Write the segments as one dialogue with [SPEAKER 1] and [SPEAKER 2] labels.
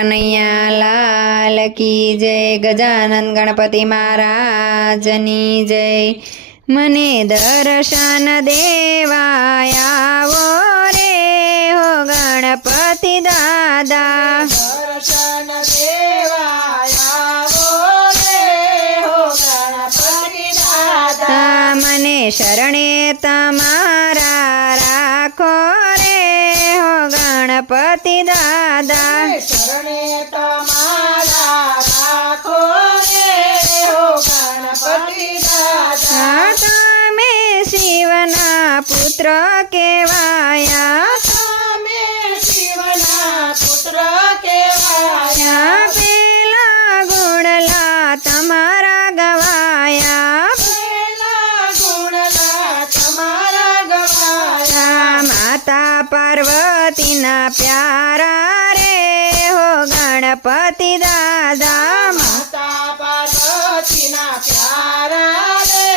[SPEAKER 1] કનૈયા લાલ કી જય ગજાનંદ ગણપતિ મહારાજની જય. મને દર્શન દેવાયાવો રે હો ગણપતિ દાદા.
[SPEAKER 2] દર્શન દેવાયાવો રે હો ગણપતિ દાદા.
[SPEAKER 1] મને શરણે તમારા રાખો રે હો ગણપતિ દાદા.
[SPEAKER 2] શરણે તમારા રાખો રે હો ગણપતિ દાદા.
[SPEAKER 1] તમે શિવના પુત્ર ગણપતિ દાદા
[SPEAKER 2] માતા પાર્વતીના પ્યારા રે.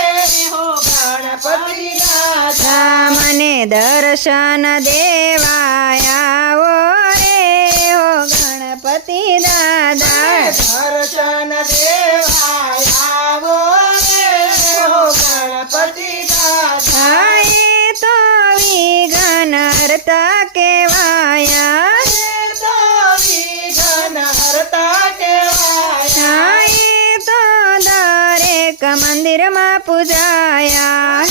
[SPEAKER 2] હો ગણપતિ દાદા.
[SPEAKER 1] મને દર્શન દેવાયાઓ રે. હો ગણપતિ દાદા.
[SPEAKER 2] દર્શન દેવાયાવો
[SPEAKER 1] પૂજાયા.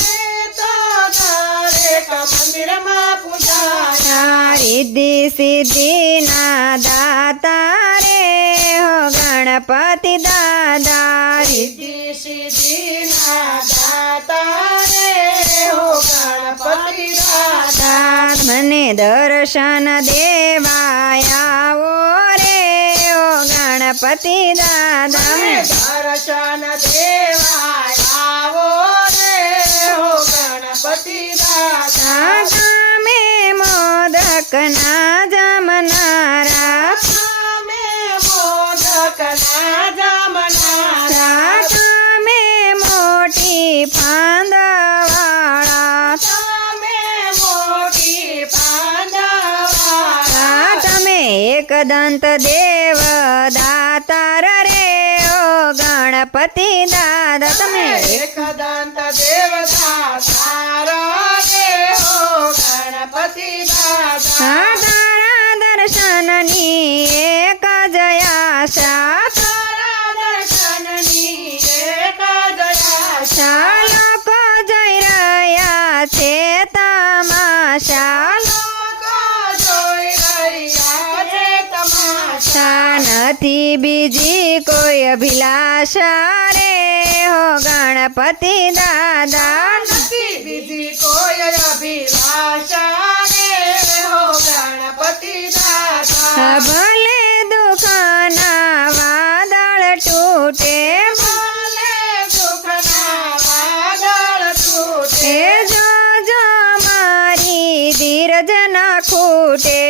[SPEAKER 2] મંદિરમાં પૂજાયા.
[SPEAKER 1] રિદ્ધિ સિદ્ધિના દાતા રે હો ગણપતિ દાદા. રિદ્ધિ
[SPEAKER 2] સિદ્ધિ સિદ્ધિના દાતા રે હો ગણપતિ દાદા.
[SPEAKER 1] મને દર્શન દેવાયાવો રે ઓ ગણપતિ દાદા.
[SPEAKER 2] દર્શન દેવાયાવો
[SPEAKER 1] દંત દેવ દાતાર રે ઓ ગણપતિ દાદા. તમે
[SPEAKER 2] એક દંત દેવ તારા રે ઓ ગણપતિ દાદા.
[SPEAKER 1] નથી બીજી કોઈ અભિલાષા રે? હો ગણપતિ દાદા.
[SPEAKER 2] નથી બીજી કોઈ અભિલાષા રે? હો ગણપતિ દાદા.
[SPEAKER 1] ભલે દુકાના વાદળ તૂટે
[SPEAKER 2] ભલે દુઃખના વાદળ તૂટે.
[SPEAKER 1] જો જો મારી ધીરજ ના ખૂટે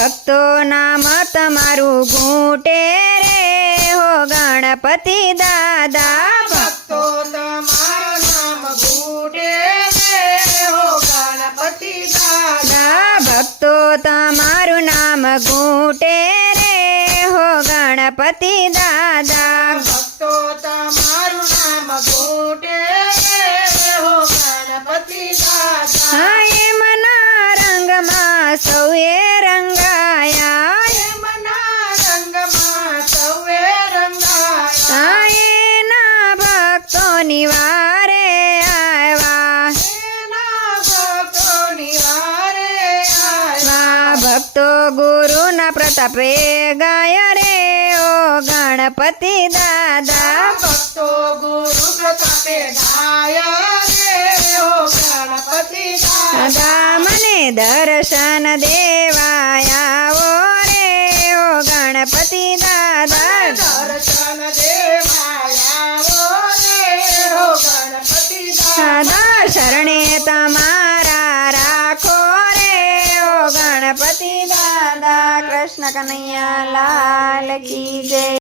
[SPEAKER 1] ભક્તો નામ તમારું ઘૂંટે રે હો ગણપતિ દાદા.
[SPEAKER 2] ભક્તો તમારું નામ ઘૂંટે રે હો ગણપતિ દાદા.
[SPEAKER 1] દાદા ભક્તો તમારું નામ ઘૂંટે રે હો ગણપતિ દાદા. પ્રતાપે ગાય રે ઓ ગણપતિ દાદા.
[SPEAKER 2] ભક્તો ગુરુ પ્રતાપે ગાય રે ઓ ગણપતિ દાદા.
[SPEAKER 1] મને દર્શન દેવાયાવો રે ઓ ગણપતિ દાદા.
[SPEAKER 2] દર્શન દેવાયાવો રે ઓ ગણપતિ દાદા.
[SPEAKER 1] શરણે તમારા કનૈયા લાલ કી જય